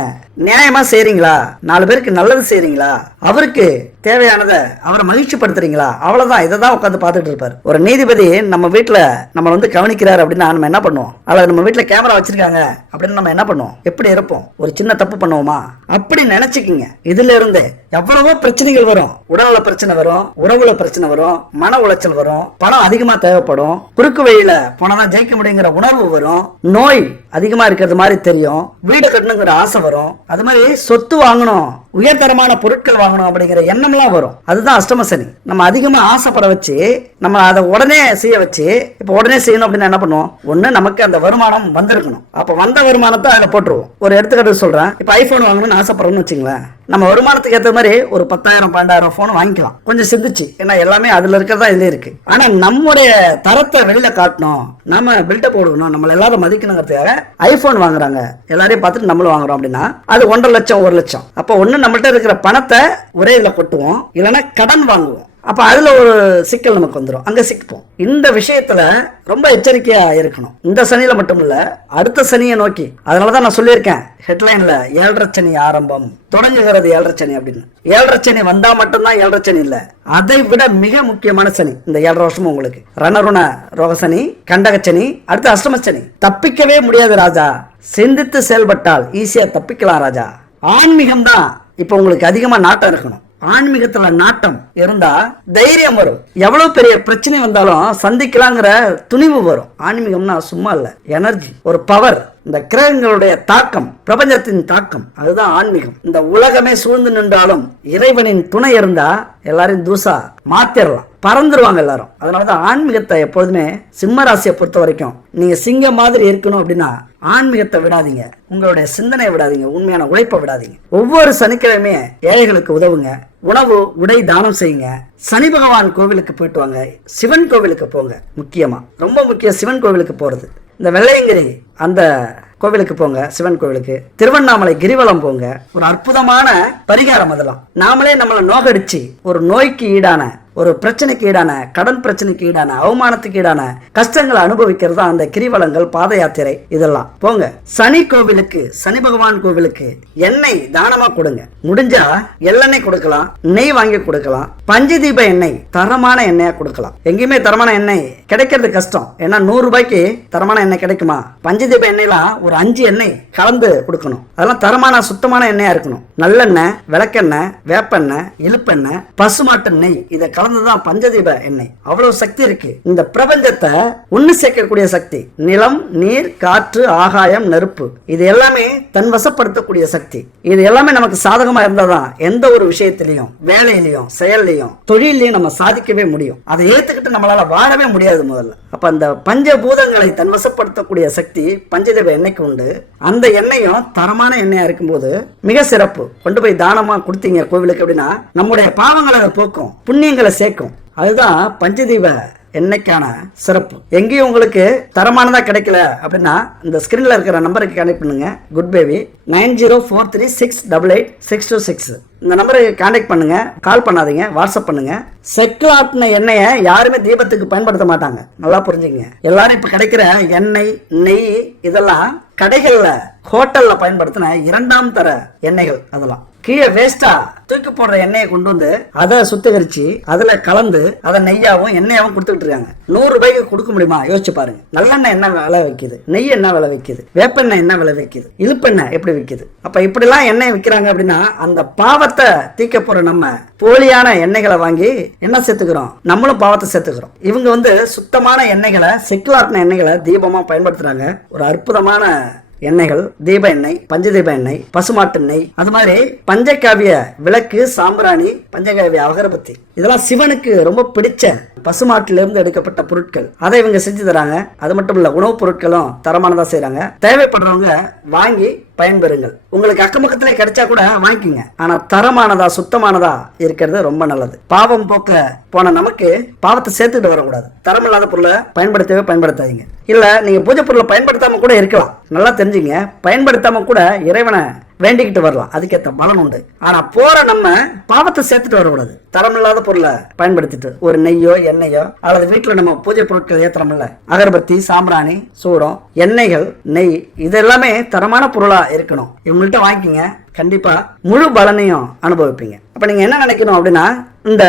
Speaker 1: நியாயமா செய்றீங்களா? நாலு பேருக்கு நல்லது செய்றீங்களா? அவருக்கு தேவையானதை அவரை மகிழ்ச்சிப்படுத்துறீங்களா? அவ்வளவுதான். இதை தான் உட்காந்து பார்த்துட்டு இருப்பார். ஒரு நீதிபதி நம்ம வீட்டுல நம்ம வந்து கவனிக்கிறார் அப்படின்னா நம்ம என்ன பண்ணுவோம்? அல்லது நம்ம வீட்டில் கேமரா வச்சிருக்காங்க அப்படின்னு நம்ம என்ன பண்ணுவோம்? எப்படி இருப்போம்? ஒரு சின்ன தப்பு பண்ணுவோமா? அப்படி நினைச்சுக்கிங்க. இதுல இருந்து எவ்வளவோ பிரச்சனைகள் வரும். உடல்நல பிரச்சனை வரும் உறவுல பிரச்சனை வரும் மன உளைச்சல் வரும் பணம் அதிகமா தேவைப்படும் குறுக்கு வழியில போனாதான் ஜெயிக்க முடியுங்கிற உணர்வு வரும் நோய் அதிகமா இருக்கிறது மாதிரி தெரியும் வீடு கட்டணுங்கிற ஆசை வரும் அது மாதிரி சொத்து வாங்கணும் உயர்தரமான பொருட்கள் வாங்கணும் அப்படிங்கிற எண்ணம்லாம் வரும். அதுதான் அஷ்டமசனி நம்ம அதிகமா ஆசைப்பட வச்சு நம்ம அதை உடனே செய்ய வச்சு இப்போ உடனே செய்யணும் அப்படின்னு என்ன பண்ணுவோம்? ஒண்ணு நமக்கு அந்த வருமானம் வந்திருக்கணும். அப்போ வந்த வருமானத்தை அதில் போட்டுருவோம். ஒரு எடுத்துக்காட்டு சொல்கிறேன் இப்போ ஐஃபோன் வாங்கணும்னு ஆசைப்படுறோம்னு வச்சுங்களேன் நம்ம வருமானத்துக்கு ஏற்ற மாதிரி ஒரு பத்தாயிரம் பன்னெண்டாயிரம் ஃபோன் வாங்கிக்கலாம். கொஞ்சம் சிந்திச்சு. ஏன்னா எல்லாமே அதில் இருக்கிறதா இதுல இருக்கு. ஆனால் நம்முடைய தரத்தை வெளியில் காட்டணும். நம்ம பில்டப் போடணும். நம்மளை எல்லாரும் மதிக்கணுங்கிறதுக்காக ஐஃபோன் வாங்குறாங்க. எல்லாரையும் பார்த்துட்டு நம்மளும் வாங்குறோம் அப்படின்னா அது ஒன்றரை லட்சம் ஒரு லட்சம். அப்போ ஒன்று நம்மள்கிட்ட இருக்கிற பணத்தை ஒரே இதில் கொட்டுவோம். இல்லைன்னா கடன் வாங்குவோம். அப்போ அதில் ஒரு சிக்கல் நமக்கு வந்துடும் அங்கே சிக்கிப்போம். இந்த விஷயத்தில் ரொம்ப எச்சரிக்கையாக இருக்கணும். இந்த சனியில் மட்டும் இல்லை அடுத்த சனியை நோக்கி. அதனாலதான் நான் சொல்லியிருக்கேன். ஹெட்லைனில் ஏழரை சனி ஆரம்பம் தொடங்குகிறது ஏழரை சனி அப்படின்னு. ஏழரை சனி வந்தால் மட்டும்தான் ஏழரை சனி இல்லை. அதை விட மிக முக்கியமான சனி இந்த ஏழரை வருஷமும் உங்களுக்கு. ரணருண ரோகசனி கண்டகச்சனி அடுத்து அஷ்டமச்சனி தப்பிக்கவே முடியாது ராஜா. சிந்தித்து செயல்பட்டால் ஈஸியாக தப்பிக்கலாம் ராஜா. ஆன்மீகம் தான் இப்போ உங்களுக்கு அதிகமாக நாட்டம் இருக்கணும். ஆன்மீகத்துல நாட்டம் இருந்தா தைரியம் வரும். எவ்வளவு பெரிய பிரச்சனை வந்தாலும் சந்திக்கலாங்கிற துணிவு வரும். ஆன்மீகம்னா சும்மா இல்ல எனர்ஜி ஒரு பவர் இந்த கிரகங்களுடைய தாக்கம் பிரபஞ்சத்தின் தாக்கம் அதுதான் ஆன்மீகம். இந்த உலகமே சூழ்ந்து நின்றாலும் இறைவனின் துணை இருந்தா எல்லாரையும் தூசா மாத்திரலாம் பறந்துருவாங்க எல்லாரும். அதனாலதான் ஆன்மீகத்தை எப்பொழுதுமே சிம்ம ராசியை பொறுத்த வரைக்கும் நீங்க சிங்கம் மாதிரி இருக்கணும் அப்படின்னா ஆன்மீகத்தை விடாதீங்க. உங்களுடைய சிந்தனையை விடாதீங்க உண்மையான உழைப்பை விடாதீங்க. ஒவ்வொரு சனிக்கிழமையே ஏழைகளுக்கு உதவுங்க. உணவு உடை தானம் செய்யுங்க. சனி பகவான் கோவிலுக்கு போயிட்டு வாங்க. சிவன் கோவிலுக்கு போங்க முக்கியமா. ரொம்ப முக்கியம் சிவன் கோவிலுக்கு போறது. இந்த வெள்ளையங்கிரி அந்த கோவிலுக்கு போங்க சிவன் கோவிலுக்கு. திருவண்ணாமலை கிரிவலம் போங்க. ஒரு அற்புதமான பரிகாரம் அதெல்லாம். நாமளே நம்மளை நோகடிச்சு ஒரு நோய்க்கு ஈடான ஒரு பிரச்சனைக்கு ஈடான கடன் பிரச்சனைக்கு ஈடான அவமானத்துக்கு ஈடான கஷ்டங்களை அனுபவிக்கிறது அந்த கிரிவலங்கள் பாத யாத்திரை இதெல்லாம். போங்க. சனி கோவிலுக்கு சனி பகவான் கோவிலுக்கு எண்ணெய் தானமா கொடுங்க. முடிஞ்சா எள்ளெண்ணெய் கொடுக்கலாம் நெய் வாங்கி கொடுக்கலாம் பஞ்சதீப எண்ணெய் தரமான எண்ணெயா கொடுக்கலாம். எங்கேயுமே தரமான எண்ணெய் கிடைக்கிறது கஷ்டம். ஏன்னா நூறு ரூபாய்க்கு தரமான எண்ணெய் கிடைக்குமா? பஞ்சதீப எண்ணெய்லாம் ஒரு அஞ்சு எண்ணெய் கலந்து கொடுக்கணும். அதெல்லாம் தரமான சுத்தமான எண்ணெயா இருக்கணும். நல்லெண்ணெய் விளக்கெண்ணெய் வேப்பெண்ணெய் இழுப்பெண்ணெய் பசுமாட்டு நெய் இதை கலந்துதான் பஞ்சதீப எண்ணெய். அவ்வளவு சக்தி இருக்கு. இந்த பிரபஞ்சத்தை ஒண்ணு சேர்க்கக்கூடிய சக்தி நிலம் நீர் காற்று ஆகாயம் நெருப்பு இது எல்லாமே தன் வசப்படுத்தக்கூடிய சக்தி. இது எல்லாமே நமக்கு சாதகமா இருந்தாதான் எந்த ஒரு விஷயத்திலையும் வேலையிலையும் செயல்லையும் தொழிலையும் நம்ம சாதிக்கவே முடியும். அதை ஏத்துக்கிட்டு நம்மளால வாழவே முடியாது முதல்ல. அப்ப அந்த பஞ்சபூதங்களை தன் வசப்படுத்தக்கூடிய சக்தி பஞ்சதீப எண்ணெய்க்கு உண்டு. அந்த எண்ணெயும் தரமான எண்ணெயா இருக்கும்போது மிக சிறப்பு. கொண்டு போய் தானமா கொடுத்தீங்க கோவிலுக்கு அப்படின்னா நம்முடைய பாவங்களை போக்கும். புண்ணியங்களை சேர்க்கும். அதுதான் பஞ்சதீப என்னைக்கான சிறப்பு. எங்கேயும் உங்களுக்கு தரமானதாக கிடைக்கல அப்படின்னா இந்த ஸ்க்ரீனில் இருக்கிற நம்பருக்கு கனெக்ட் பண்ணுங்க. Good baby nine zero four three six double eight six two six இந்த நம்பருக்கு கான்டெக்ட் பண்ணுங்க. கால் பண்ணாதீங்க. வாட்ஸ்அப் பண்ணுங்க. செக்லாட்டின எண்ணெயை யாருமே தீபத்துக்கு பயன்படுத்த மாட்டாங்க. நல்லா புரிஞ்சுங்க எல்லாரும் இப்போ கிடைக்கிற எண்ணெய் நெய் இதெல்லாம் கடைகளில் ஹோட்டல்ல பயன்படுத்தின இரண்டாம் தர எண்ணெய்கள் அதெல்லாம். கீழே வேஸ்டா தூக்கி போடுற எண்ணெயை கொண்டு வந்து அதை சுத்திகரிச்சு அதுல கலந்து அதை நெய்யாவும் எண்ணெயாவும் கொடுத்துட்டு இருக்காங்க. நூறு ரூபாய்க்கு கொடுக்க முடியுமா? யோசிச்சு பாருங்க. நல்லெண்ணெய் என்ன விலை வைக்குது? நெய் என்ன விலை வைக்குது? வேப்பெண்ணெய் என்ன விலை வைக்குது? இழுப்பெண்ணெய் எப்படி விற்குது? அப்ப இப்படிலாம் எண்ணெய் விற்கிறாங்க அப்படின்னா அந்த பாவத்தை தீக்க போற நம்ம போலியான எண்ணெய்களை வாங்கி என்ன சேர்த்துக்கிறோம்? நம்மளும் பாவத்தை சேர்த்துக்கிறோம். இவங்க வந்து சுத்தமான எண்ணெய்களை செக்குலாட்டின எண்ணெய்களை தீபமா பயன்படுத்துறாங்க. ஒரு அற்புதமான எண்ணெய்கள் தீப எண்ணெய் பஞ்சதீப எண்ணெய் பசுமாட்டு எண்ணெய் அது மாதிரி பஞ்சகாவிய விளக்கு சாம்பிராணி பஞ்சகாவிய அகரபத்தி. இதெல்லாம் சிவனுக்கு ரொம்ப பிடிச்ச பசுமாட்டிலிருந்து எடுக்கப்பட்ட பொருட்கள். அதை இவங்க செஞ்சு தராங்க. அது மட்டும் இல்ல உணவுப் பொருட்களும் தரமானதா செய்கிறாங்க தேவைப்படுறவங்க வாங்கி பயன்பெறுங்கள். உங்களுக்கு அக்கம் பக்கத்துல கிடைச்சா கூட வாங்கிக்கோங்க. ஆனா தரமானதா சுத்தமானதா இருக்கிறது ரொம்ப நல்லது. பாவம் போக்க போன நமக்கு பாவத்தை சேர்த்துட்டு வரக்கூடாது. தரமில்லாத பொருளை பயன்படுத்தவே பயன்படுத்தாதீங்க. இல்ல நீங்க பூஜை பொருளை பயன்படுத்தாம கூட இருக்கலாம். நல்லா தெரிஞ்சுங்க. பயன்படுத்தாம கூட இறைவனை வேண்டிக்கிட்டு வரலாம். அதுக்கேற்ற பலன் உண்டு. ஆனா போற நம்ம பாவத்தை சேர்த்துட்டு வரக்கூடாது. தரமில்லாத பொருளை பயன்படுத்திட்டு ஒரு நெய்யோ எண்ணெயோ அல்லது வீட்டுல நம்ம பூஜை பொருட்கள் ஏத்துறோம்ல அகர்பத்தி சாம்பிராணி சூடம் எண்ணெய்கள் நெய் இதெல்லாமே தரமான பொருளா இருக்கணும். இவங்கள்ட்ட வாங்கிக்கிங்க. கண்டிப்பா முழு பலனையும் அனுபவிப்பீங்க. அப்ப நீங்க என்ன நினைக்கணும் அப்படின்னா இந்த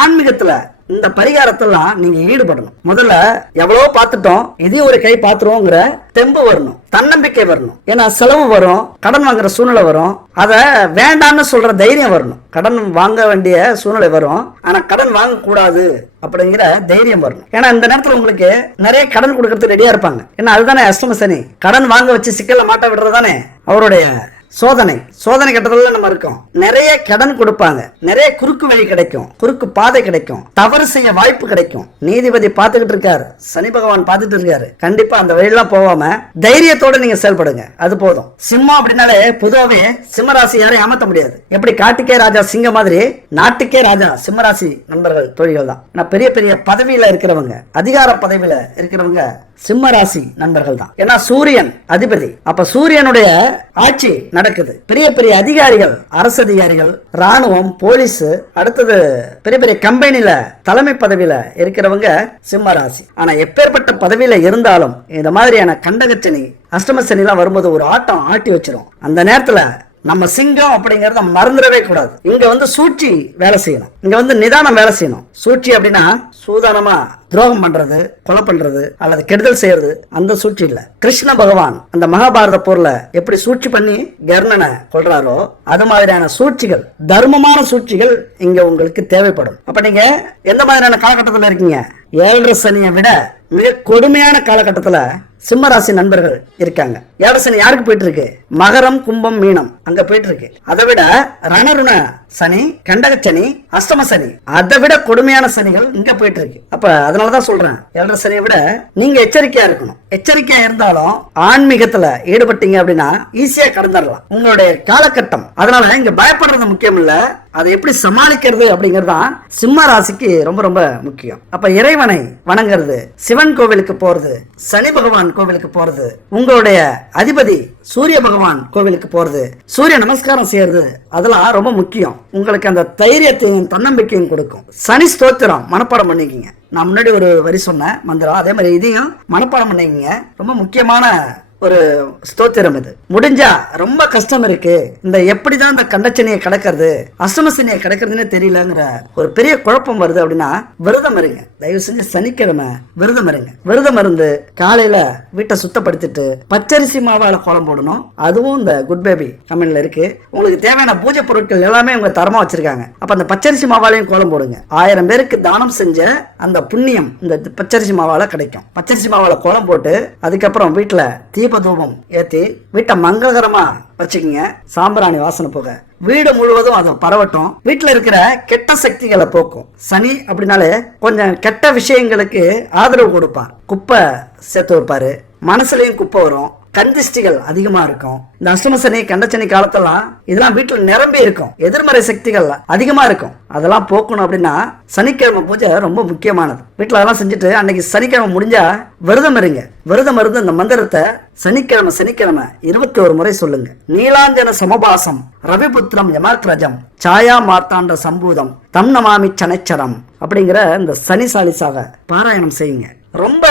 Speaker 1: ஆன்மீகத்துல இந்த பரிகாரத்தெல்லாம் நீங்க ஈடுபடணும். முதல்ல எவ்வளவோ பார்த்துட்டோம் இதையும் ஒரு கை பார்த்துருவோங்கிற தெம்பு வரணும் தன்னம்பிக்கை வரணும். ஏன்னா செலவு வரும் கடன் வாங்குற சூழ்நிலை வரும். அதை வேண்டாம்னு சொல்ற தைரியம் வரணும். கடன் வாங்க வேண்டிய சூழ்நிலை வரும். ஆனா கடன் வாங்க கூடாது அப்படிங்கிற தைரியம் வரணும். ஏன்னா இந்த நேரத்தில் உங்களுக்கு நிறைய கடன் கொடுக்கறதுக்கு ரெடியா இருப்பாங்க. ஏன்னா அதுதானே அஷ்டம சனி. கடன் வாங்க வச்சு சிக்கல மாட்ட விடுறது தானே அவருடைய சோதனை. சோதனை கட்டத்துல நம்ம இருக்கோம். நிறைய கடன் கொடுப்பாங்க. நிறைய குறுக்கு வழி கிடைக்கும். குறுக்கு பாதை கிடைக்கும். தவறு செய்ய வாய்ப்பு கிடைக்கும். நீதிபதி பார்த்துக்கிட்டு இருக்காரு. சனி பகவான் பார்த்துட்டு இருக்காரு. கண்டிப்பா அந்த வழியெல்லாம் போகாம தைரியத்தோட நீங்க செயல்படுங்க. அது போதும். சிம்மம் அப்படின்னாலே பொதுவாகவே சிம்மராசி யாரையும் அமர்த்த முடியாது. எப்படி காட்டுக்கே ராஜா சிங்கம் மாதிரி நாட்டுக்கே ராஜா சிம்மராசி நண்பர்கள் தொழில்கள் தான். ஏன்னா பெரிய பெரிய பதவியில இருக்கிறவங்க அதிகார பதவியில இருக்கிறவங்க சிம்மராசி நண்பர்கள் தான். ஏன்னா சூரியன் அதிபதி. அப்ப சூரியனுடைய ஆட்சி நடக்குது. பெரிய பெரிய அதிகாரிகள் அரசு அதிகாரிகள் ராணுவம் போலீஸ் அடுத்தது பெரிய பெரிய கம்பெனில தலைமை பதவியில இருக்கிறவங்க சிம்ம ராசி. ஆனா எப்பேற்பட்ட பதவியில இருந்தாலும் இந்த மாதிரியான கண்டகச்சனி அஷ்டம சனிலாம் வரும்போது ஒரு ஆட்டம் ஆட்டி வச்சிரும். அந்த நேரத்துல நம்ம சிங்கம் அப்படிங்கறத மறந்துடவே கூடாது. இங்க வந்து சூழ்ச்சி வேலை செய்யணும். இங்க வந்து நிதானம் வேலை செய்யணும். சூழ்ச்சி அப்படின்னா சூதானமா துரோகம் பண்றது கொலை பண்றது அல்லது கெடுதல் செய்யறது அந்த சூழ்ச்சி இல்ல. கிருஷ்ண பகவான் அந்த மகாபாரத போர்ல எப்படி சூழ்ச்சி பண்ணி கர்ணனை கொள்றாரோ அது மாதிரியான சூழ்ச்சிகள் தர்மமான சூழ்ச்சிகள் இங்க உங்களுக்கு தேவைப்படும். அப்ப நீங்க எந்த மாதிரியான காலகட்டத்தில் இருக்கீங்க? ஏழரை சனியை விட மிக கொடுமையான காலகட்டத்தில் சிம்மராசி நண்பர்கள் இருக்காங்க. ஏழரை யாருக்கு போயிட்டு இருக்கு மகரம் கும்பம் மீனம் அங்க போயிட்டு இருக்கு அதை விட ரணருண சனி கண்டக சனி அஷ்டம சனி அதை விட கொடுமையான சனிகள் இங்க போயிட்டு இருக்கு அப்ப அதனாலதான் சொல்றேன் ஏழரை சனியை விட நீங்க எச்சரிக்கையா இருக்கணும். எச்சரிக்கையா இருந்தாலும் ஆன்மீகத்துல ஈடுபட்டீங்க அப்படின்னா ஈஸியா கடந்துடலாம். உங்களுடைய காலகட்டம். அதனால இங்க பயப்படுறது முக்கியம் இல்ல. அதை எப்படி சமாளிக்கிறது அப்படிங்கிறது தான் சிம்ம ராசிக்கு ரொம்ப ரொம்ப முக்கியம். அப்ப இறைவனை வணங்குறது சிவன் கோவிலுக்கு போறது சனி பகவான் கோவிலுக்கு போறது. உங்களுடைய அதிபதி சூரிய பகவான் கோவிலுக்கு போறது. சூரிய நமஸ்காரம் செய்யறது அதெல்லாம் ரொம்ப முக்கியம். உங்களுக்கு அந்த தைரியத்தையும் தன்னம்பிக்கையும் கொடுக்கும். சனி ஸ்தோத்திரம் மனப்பாடம் பண்ணிக்கிங்க. நான் முன்னாடி ஒரு வரி சொன்னேன் மந்திரம். அதே மாதிரி இதையும் மனப்பாடம் பண்ணிக்கிங்க. ரொம்ப முக்கியமான ஒரு ஸ்தோத்திரம் இது. முடிஞ்சா ரொம்ப கஷ்டம் இருக்கு. இந்த எப்படி தான் இந்த கண்டச்சனையை கிடக்கிறது அஷ்டமசனியை கிடக்கிறதுனே தெரியலங்கிற ஒரு பெரிய குழப்பம் வருது அப்படின்னா விரதம் இருங்க. தயவு செஞ்சு சனிக்கிழமை விரதம் இருங்க. விரதம் இருந்து காலையில வீட்டை சுத்தப்படுத்திட்டு பச்சரிசி மாவால கோலம் போடணும். அதுவும் இந்த குட் பேபி கம்பெனில இருக்கு. உங்களுக்கு தேவையான பூஜை பொருட்கள் எல்லாமே உங்க தரமா வச்சிருக்காங்க. அப்ப அந்த பச்சரிசி மாவாலையும் கோலம் போடுங்க. ஆயிரம் பேருக்கு தானம் செஞ்ச அந்த புண்ணியம் இந்த பச்சரிசி மாவால கிடைக்கும். பச்சரிசி மாவால கோலம் போட்டு அதுக்கப்புறம் வீட்டுல தீ தீபதூபம் ஏத்தி வீட்டை மங்களகரமா வச்சுக்கோங்க. சாம்பிராணி வாசனை போக. வீடு முழுவதும் அதை பரவட்டும். வீட்டில் இருக்கிற கெட்ட சக்திகளை போக்கும். சனி அப்படின்னாலே கொஞ்சம் கெட்ட விஷயங்களுக்கு ஆதரவு கொடுப்பார். குப்பை சேர்த்து வைப்பாரு. மனசுலயும் குப்பை வரும். கந்திஷ்டிகள் அதிகமா இருக்கும். இந்த அஷ்டமசனி கண்டச்சனி காலத்தெல்லாம் இதெல்லாம் வீட்டில் நிரம்பி இருக்கும். எதிர்மறை சக்திகள் அதிகமா இருக்கும். அதெல்லாம் போக்கணும் அப்படின்னா சனிக்கிழமை பூஜை ரொம்ப முக்கியமானது. வீட்டில் அதெல்லாம் செஞ்சுட்டு அன்னைக்கு சனிக்கிழமை முடிஞ்சா விரதம் இருங்க. விரதம் இருந்து இந்த மந்திரத்தை சனிக்கிழமை சனிக்கிழமை இருபத்தி ஒரு முறை சொல்லுங்க. நீலாஞ்சன சமபாசம் ரவிபுத்திரம் யமாக்ரஜம் சாயா மார்த்தாண்ட சம்பூதம் தம் நமாமி சனைச்சரம் அப்படிங்கிற இந்த சனி சாலிசாக பாராயணம் செய்யுங்க. ரொம்ப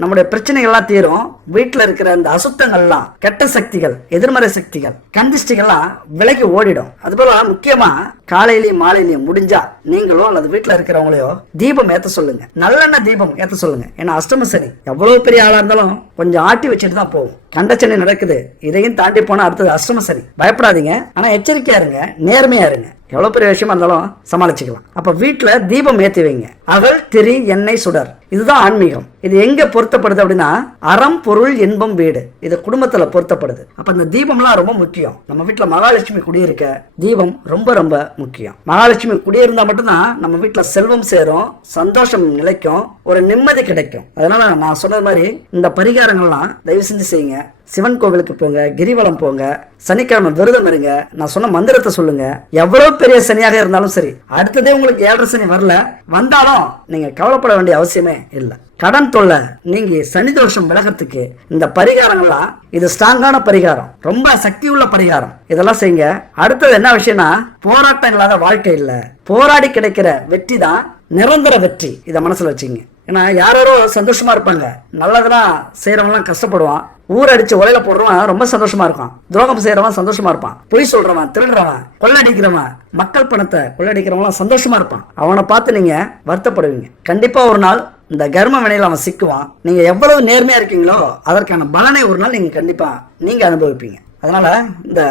Speaker 1: நம்முடைய பிரச்சனைகள்லாம் தீரும். வீட்டில் இருக்கிற அந்த அசுத்தங்கள்லாம் கெட்ட சக்திகள் எதிர்மறை சக்திகள் கந்திஷ்டிகள்லாம் விலகி ஓடிடும். அதுபோல முக்கியமா காலையிலயும் மாலையிலயும் முடிஞ்சா நீங்களோ அல்லது வீட்டில் இருக்கிறவங்களையோ தீபம் ஏத்த சொல்லுங்க. நல்லெண்ணெய் தீபம் ஏத்த சொல்லுங்க. ஏன்னா அஷ்டம சனி எவ்வளவு பெரிய ஆளா இருந்தாலும் கொஞ்சம் ஆட்டி வச்சுட்டு தான் போகும். கண்டச்சனி நடக்குது. இதையும் தாண்டி போனா அடுத்தது அஷ்டம சரி பயப்படாதீங்க. ஆனா எச்சரிக்கையா இருங்க. நேர்மையா இருங்க. எவ்வளவு பெரிய விஷயமா இருந்தாலும் சமாளிச்சுக்கலாம். அப்ப வீட்டுல தீபம் ஏத்தி வைங்க. அகல் திரி எண்ணெய் சுடர். இதுதான் ஆன்மீகம். இது எங்க பொருத்தப்படுது அப்படின்னா அறம் பொருள் இன்பம் வீடு. இது குடும்பத்தில் பொருத்தப்படுது. அப்போ இந்த தீபம்லாம் ரொம்ப முக்கியம். நம்ம வீட்டில் மகாலட்சுமி குடியிருக்க தீபம் ரொம்ப ரொம்ப முக்கியம். மகாலட்சுமி குடியிருந்தால் மட்டும்தான் நம்ம வீட்டில் செல்வம் சேரும் சந்தோஷம் நிலைக்கும் ஒரு நிம்மதி கிடைக்கும். அதனால நான் சொன்னது மாதிரி இந்த பரிகாரங்கள்லாம் தயவு செஞ்சு செய்யுங்க. சிவன் கோவிலுக்கு போங்க கிரிவலம் போங்க சனிக்கிழமை விரதம் இருங்க. நான் சொன்ன மந்திரத்தை சொல்லுங்க. எவ்வளவு பெரிய சனியாக இருந்தாலும் சரி அடுத்ததே உங்களுக்கு ஏழரை சனி வரல. வந்தாலும் நீங்க கவலைப்பட வேண்டிய அவசியமே இல்லை. கடன் தொல்லை நீங்க சனி தோஷம் விலகத்துக்கு இந்த பரிகாரங்கள்லாம் இது ஸ்ட்ராங்கான பரிகாரம். ரொம்ப சக்தி உள்ள பரிகாரம். இதெல்லாம் செய்யுங்க. அடுத்தது என்ன விஷயம்னா போராட்டம் இல்லாத வாழ்க்கை இல்லை. போராடி கிடைக்கிற வெற்றி தான் நிரந்தர வெற்றி. இதை மனசுல வச்சுங்க ஏன்னா யாரோ சந்தோஷமா இருப்பாங்க. நல்லதெல்லாம் செய்யறவங்கலாம் கஷ்டப்படுவான். ஊர் அடிச்சு உலையில போடுறவன் ரொம்ப சந்தோஷமா இருக்கான். துரோகம் செய்யறவன் சந்தோஷமா இருப்பான். பொய் சொல்றவன் திருடுறவன் கொள்ளடிக்கிறவன் மக்கள் பணத்தை கொள்ளடிக்கிறவங்களாம் சந்தோஷமா இருப்பான். அவனை பார்த்து நீங்க வருத்தப்படுவீங்க. கண்டிப்பா ஒரு நாள் இந்த கர்ம வினையில அவன் சிக்குவான். நீங்க எவ்வளவு நேர்மையா இருக்கீங்களோ அதற்கான பலனை ஒரு நாள் நீங்க கண்டிப்பா நீங்க அனுபவிப்பீங்க. அதனால இந்த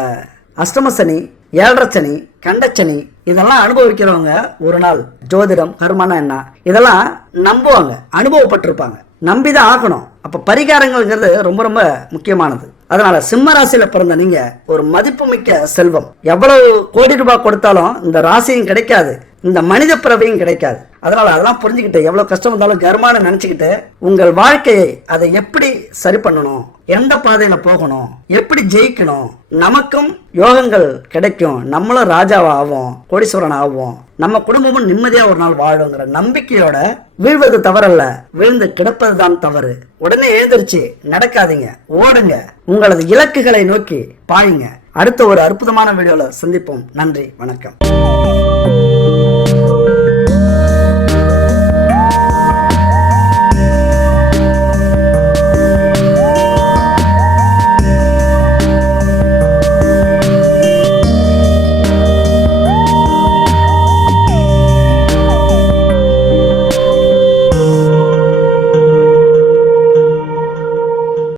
Speaker 1: அஷ்டம சனி ஏழரை சனி கண்டச்சனி இதெல்லாம் அனுபவிக்கிறவங்க ஒரு நாள் ஜோதிடம் கர்மனா என்ன? இதெல்லாம் நம்புவாங்க அனுபவப்பட்டிருப்பாங்க. நம்பி தான் ஆகணும். அப்போ பரிகாரங்கள்ங்கிறது ரொம்ப ரொம்ப முக்கியமானது. அதனால சிம்ம ராசியில பிறந்த நீங்க ஒரு மதிப்புமிக்க செல்வம். எவ்வளவு கோடி ரூபாய் கொடுத்தாலும் இந்த ராசியும் கிடைக்காது. இந்த மனித பிறவையும் கிடைக்காது. அதனால அதெல்லாம் புரிஞ்சுக்கிட்டு எவ்வளோ கஷ்டம் வந்தாலும் கர்மான்னு நினச்சிக்கிட்டு உங்கள் வாழ்க்கையை அதை எப்படி சரி பண்ணணும்? எந்த பாதையில் போகணும்? எப்படி ஜெயிக்கணும்? நமக்கும் யோகங்கள் கிடைக்கும். நம்மளும் ராஜாவா ஆவோம் கோடீஸ்வரன் ஆவோம் நம்ம குடும்பமும் நிம்மதியா ஒரு நாள் வாழுங்கிற நம்பிக்கையோட வீழ்வது தவறல்ல. விழுந்து கிடப்பது தான் தவறு. உடனே எழுந்திருச்சு நடக்காதீங்க ஓடுங்க. உங்களது இலக்குகளை நோக்கி பாயுங்க. அடுத்த ஒரு அற்புதமான வீடியோவில் சந்திப்போம். நன்றி வணக்கம்.